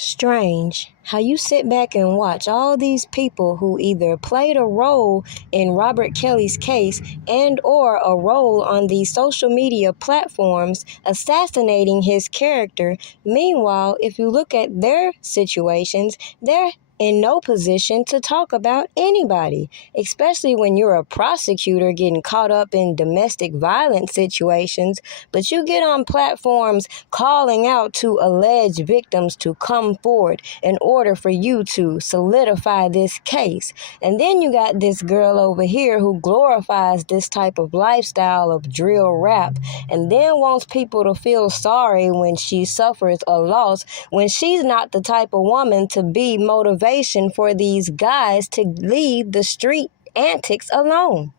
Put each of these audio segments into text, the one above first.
Strange how you sit back and watch all these people who either played a role in Robert Kelly's case and or a role on these social media platforms assassinating his character. Meanwhile, if you look at their situations, they're in no position to talk about anybody, especially when you're a prosecutor getting caught up in domestic violence situations, but you get on platforms calling out to alleged victims to come forward in order for you to solidify this case. And then you got this girl over here who glorifies this type of lifestyle of drill rap and then wants people to feel sorry when she suffers a loss, when she's not the type of woman to be motivated for these guys to leave the street antics alone.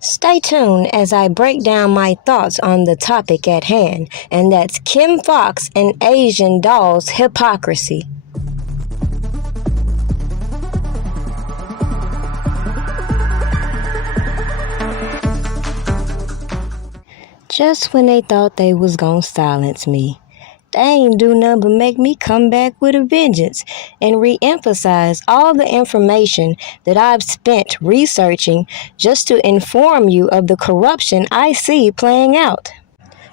Stay tuned as I break down my thoughts on the topic at hand, and that's Kim Foxx and Asian Doll's hypocrisy. Just when they thought they was gonna silence me, they ain't do nothing but make me come back with a vengeance and re-emphasize all the information that I've spent researching just to inform you of the corruption I see playing out.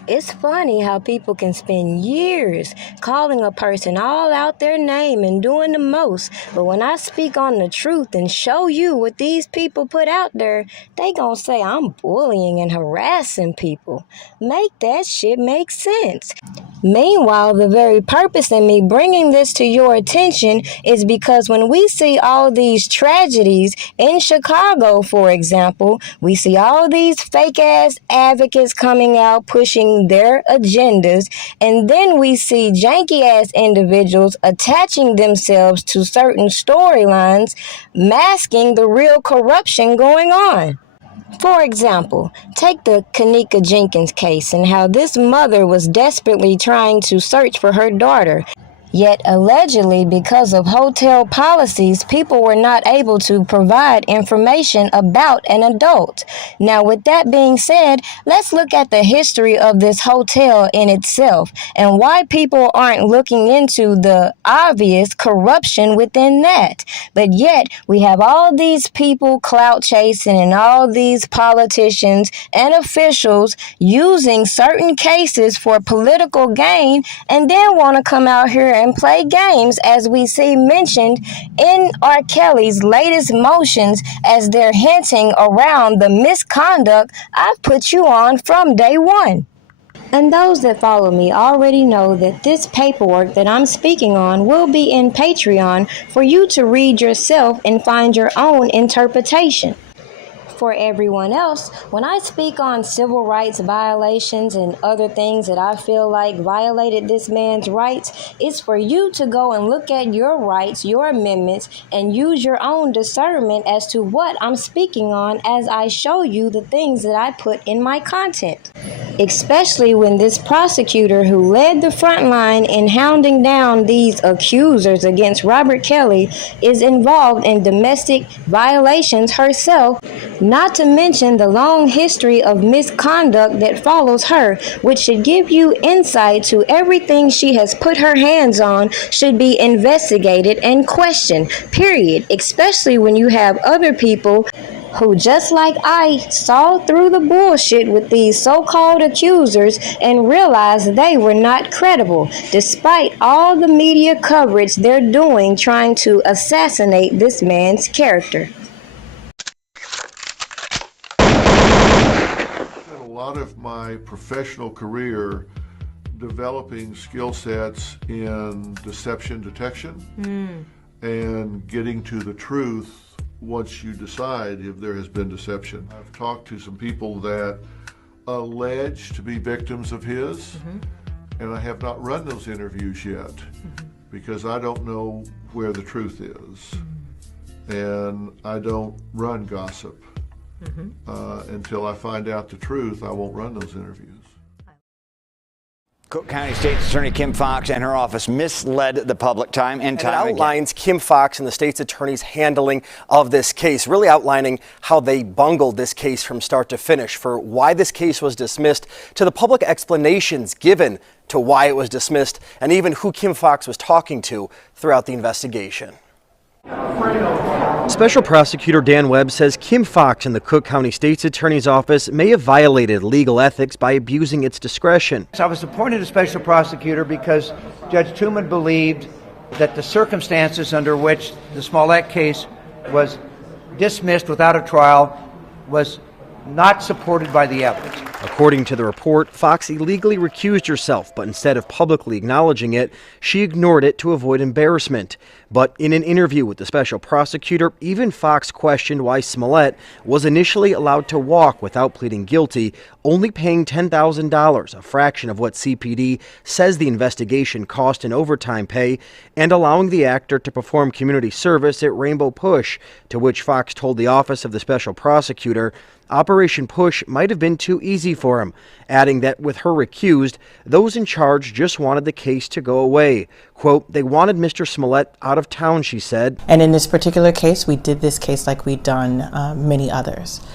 It's funny how people can spend years calling a person all out their name and doing the most, but when I speak on the truth and show you what these people put out there, they gonna say I'm bullying and harassing people. Make that shit make sense. Meanwhile, the very purpose in me bringing this to your attention is because when we see all these tragedies in Chicago, for example, we see all these fake-ass advocates coming out pushing their agendas, and then we see janky-ass individuals attaching themselves to certain storylines, masking the real corruption going on. For example, take the Kanika Jenkins case and how this mother was desperately trying to search for her daughter. Yet, allegedly, because of hotel policies, people were not able to provide information about an adult. Now, with that being said, let's look at the history of this hotel in itself and why people aren't looking into the obvious corruption within that. But yet, we have all these people clout chasing and all these politicians and officials using certain cases for political gain and then want to come out here and play games, as we see mentioned in R. Kelly's latest motions, as they're hinting around the misconduct I've put you on from day one. And those that follow me already know that this paperwork that I'm speaking on will be in Patreon for you to read yourself and find your own interpretation. For everyone else, when I speak on civil rights violations and other things that I feel like violated this man's rights, it's for you to go and look at your rights, your amendments, and use your own discernment as to what I'm speaking on as I show you the things that I put in my content. Especially when this prosecutor who led the front line in hounding down these accusers against Robert Kelly is involved in domestic violations herself, not to mention the long history of misconduct that follows her, which should give you insight to everything she has put her hands on should be investigated and questioned, period, especially when you have other people who, just like I, saw through the bullshit with these so-called accusers and realized they were not credible, despite all the media coverage they're doing trying to assassinate this man's character. A lot of my professional career developing skill sets in deception detection and getting to the truth once you decide if there has been deception. I've talked to some people that allege to be victims of his, and I have not run those interviews yet because I don't know where the truth is, and I don't run gossip. Until I find out the truth, I won't run those interviews. Cook County State's Attorney Kim Foxx and her office misled the public time and time again. It outlines Kim Foxx and the state's attorney's handling of this case, really outlining how they bungled this case from start to finish, for why this case was dismissed, to the public explanations given to why it was dismissed and even who Kim Foxx was talking to throughout the investigation. Special Prosecutor Dan Webb says Kim Foxx in the Cook County State's Attorney's Office may have violated legal ethics by abusing its discretion. I was appointed a special prosecutor because Judge Tooman believed that the circumstances under which the Smollett case was dismissed without a trial was not supported by the evidence. According to the report, Foxx illegally recused herself, but instead of publicly acknowledging it, she ignored it to avoid embarrassment. But in an interview with the special prosecutor, even Foxx questioned why Smollett was initially allowed to walk without pleading guilty, only paying $10,000, a fraction of what CPD says the investigation cost in overtime pay, and allowing the actor to perform community service at Rainbow Push, to which Foxx told the office of the special prosecutor Operation Push might have been too easy for him, adding that with her recused, those in charge just wanted the case to go away. Quote, they wanted Mr. Smollett out of town, she said. And in this particular case, we did this case like we'd done many others.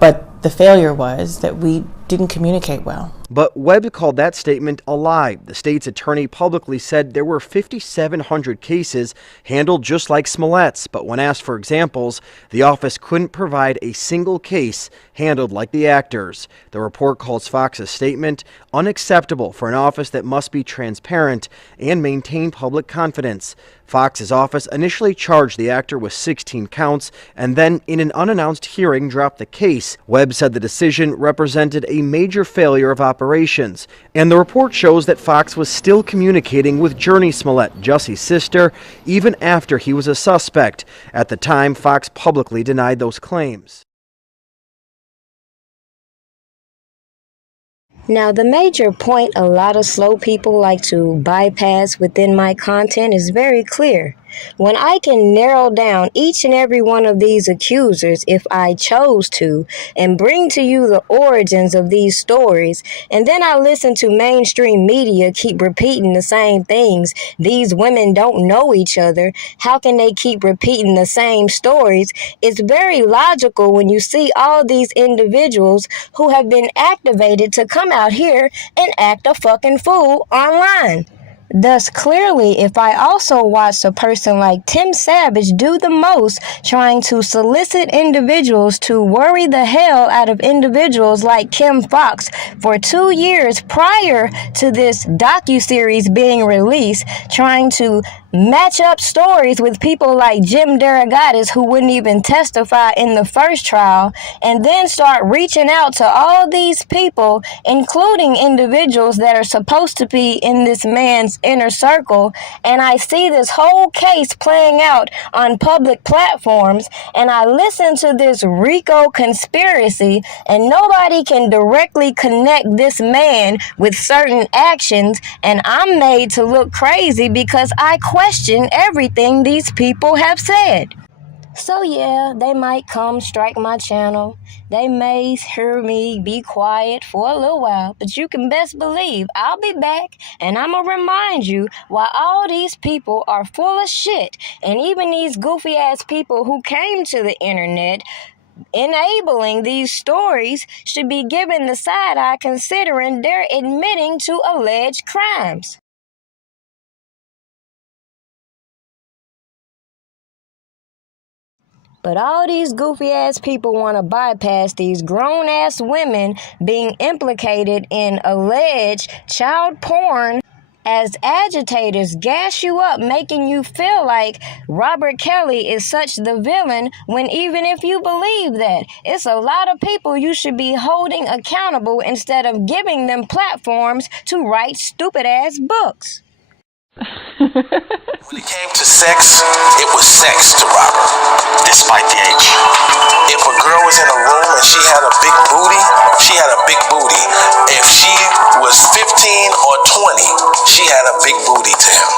But the failure was that we didn't communicate well. But Webb called that statement a lie. The state's attorney publicly said there were 5,700 cases handled just like Smollett's, but when asked for examples, the office couldn't provide a single case handled like the actors. The report calls Foxx's statement unacceptable for an office that must be transparent and maintain public confidence. Foxx's office initially charged the actor with 16 counts and then, in an unannounced hearing, dropped the case. Webb said the decision represented a major failure of operations, and the report shows that Foxx was still communicating with Journey Smollett, Jussie's sister, even after he was a suspect. At the time, Foxx publicly denied those claims. Now, the major point a lot of slow people like to bypass within my content is very clear. When I can narrow down each and every one of these accusers if I chose to and bring to you the origins of these stories, and then I listen to mainstream media keep repeating the same things. These women don't know each other. How can they keep repeating the same stories? It's very logical when you see all these individuals who have been activated to come out here and act a fucking fool online. Thus, clearly, if I also watched a person like Tim Savage do the most, trying to solicit individuals to worry the hell out of individuals like Kim Foxx for 2 years prior to this docuseries being released, trying to match up stories with people like Jim Derogatis, who wouldn't even testify in the first trial, and then start reaching out to all these people, including individuals that are supposed to be in this man's inner circle, and I see this whole case playing out on public platforms, and I listen to this RICO conspiracy, and nobody can directly connect this man with certain actions, and I'm made to look crazy because I question everything these people have said. So yeah, they might come strike my channel. They may hear me be quiet for a little while, but you can best believe I'll be back, and I'm gonna remind you why all these people are full of shit, and even these goofy ass people who came to the internet enabling these stories should be given the side eye, considering they're admitting to alleged crimes. But all these goofy ass people want to bypass these grown ass women being implicated in alleged child porn as agitators gas you up, making you feel like Robert Kelly is such the villain, when even if you believe that, it's a lot of people you should be holding accountable instead of giving them platforms to write stupid ass books. When it came to sex, it was sex to Robert, despite the age. If a girl was in a room and she had a big booty, she had a big booty. If she was 15 or 20, she had a big booty to him.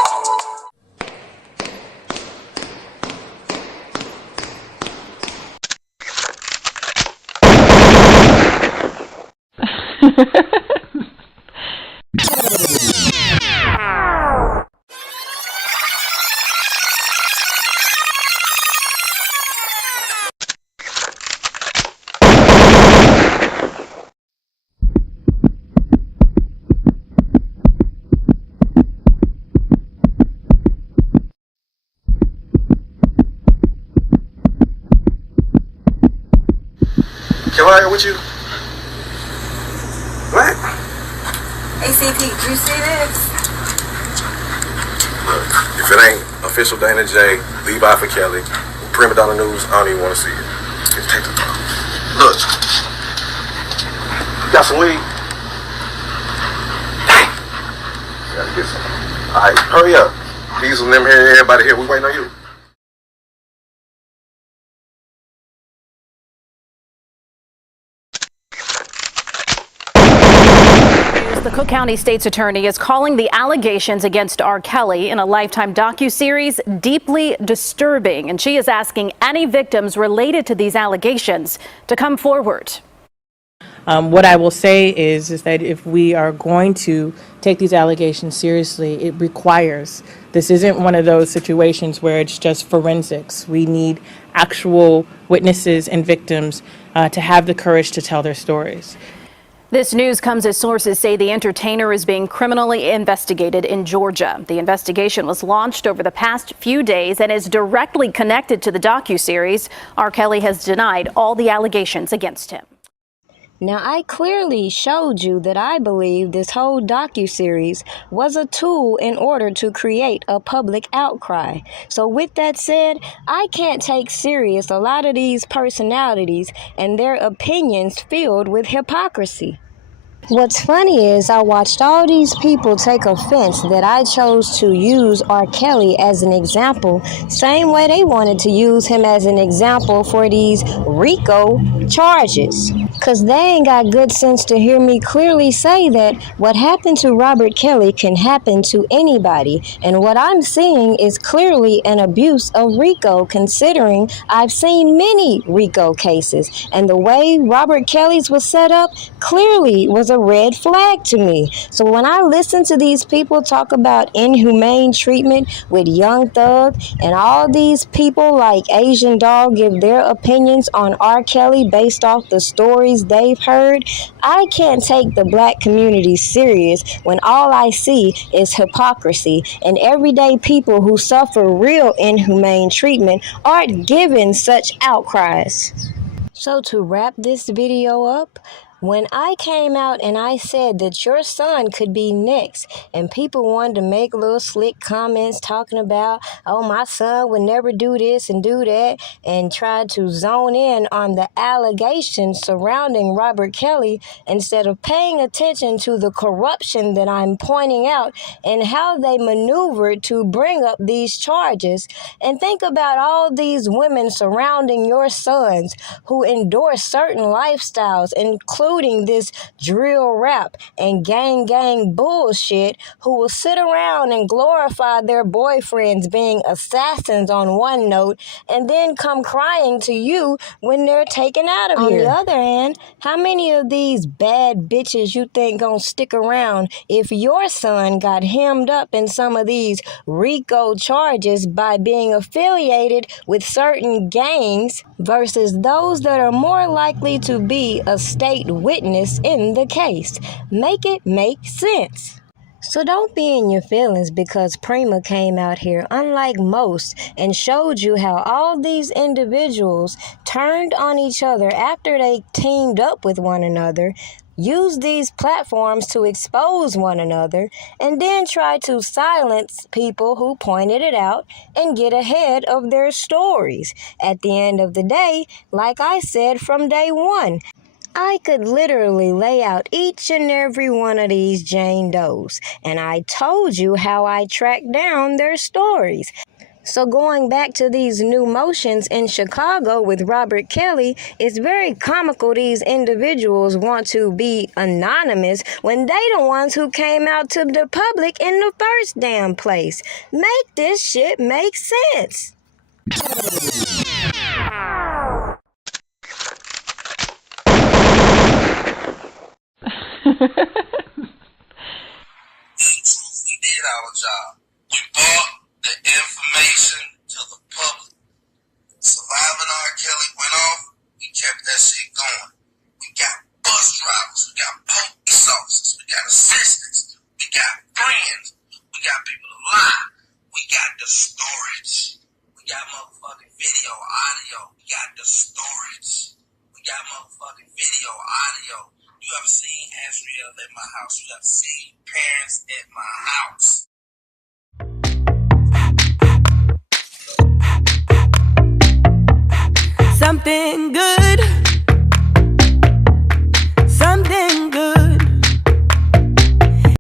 Can I ride with you? What? ACP, you see this? Look, if it ain't official Dana J, Levi for Kelly, Prima Donna News, I don't even want to see it. Just take the phone. Look. Got some weed? Dang. Gotta get some. Alright, hurry up. Diesel and them here, everybody here, we waiting on you. The Cook County State's Attorney is calling the allegations against R. Kelly in a Lifetime docuseries deeply disturbing, and she is asking any victims related to these allegations to come forward. What I will say is that if we are going to take these allegations seriously, it requires, this isn't one of those situations where it's just forensics. We need actual witnesses and victims to have the courage to tell their stories. This news comes as sources say the entertainer is being criminally investigated in Georgia. The investigation was launched over the past few days and is directly connected to the docuseries. R. Kelly has denied all the allegations against him. Now, I clearly showed you that I believe this whole docuseries was a tool in order to create a public outcry. So with that said, I can't take serious a lot of these personalities and their opinions filled with hypocrisy. What's funny is I watched all these people take offense that I chose to use R. Kelly as an example, same way they wanted to use him as an example for these RICO charges. Because they ain't got good sense to hear me clearly say that what happened to Robert Kelly can happen to anybody. And what I'm seeing is clearly an abuse of RICO, considering I've seen many RICO cases. And the way Robert Kelly's was set up clearly was a red flag to me. So when I listen to these people talk about inhumane treatment with Young Thug and all these people like Asian Dog give their opinions on R. Kelly based off the stories they've heard, I can't take the black community serious when all I see is hypocrisy, and everyday people who suffer real inhumane treatment aren't given such outcries. So to wrap this video up, when I came out and I said that your son could be next, and people wanted to make little slick comments talking about, oh, my son would never do this and do that, and tried to zone in on the allegations surrounding Robert Kelly instead of paying attention to the corruption that I'm pointing out and how they maneuvered to bring up these charges, and think about all these women surrounding your sons who endorse certain lifestyles, including this drill rap and gang bullshit, who will sit around and glorify their boyfriends being assassins on one note and then come crying to you when they're taken out of here. On the other hand, how many of these bad bitches you think gonna stick around if your son got hemmed up in some of these RICO charges by being affiliated with certain gangs versus those that are more likely to be a state witness in the case? Make it make sense. So don't be in your feelings because Prima came out here, unlike most, and showed you how all these individuals turned on each other after they teamed up with one another, used these platforms to expose one another, and then try to silence people who pointed it out and get ahead of their stories. At the end of the day, like I said from day one, I could literally lay out each and every one of these Jane Does, and I told you how I tracked down their stories. So going back to these new motions in Chicago with Robert Kelly, it's very comical these individuals want to be anonymous when they the ones who came out to the public in the first damn place. Make this shit make sense. We did our job. We brought the information to the public. Surviving R. Kelly went off, we kept that shit going. We got bus drivers, we got police officers, we got assistants, we got friends, we got people to lie, we got the storage, we got motherfucking video, audio, we got the storage, we got motherfucking video, audio. You ever seen Astria at my house? You ever seen parents at my house? Something good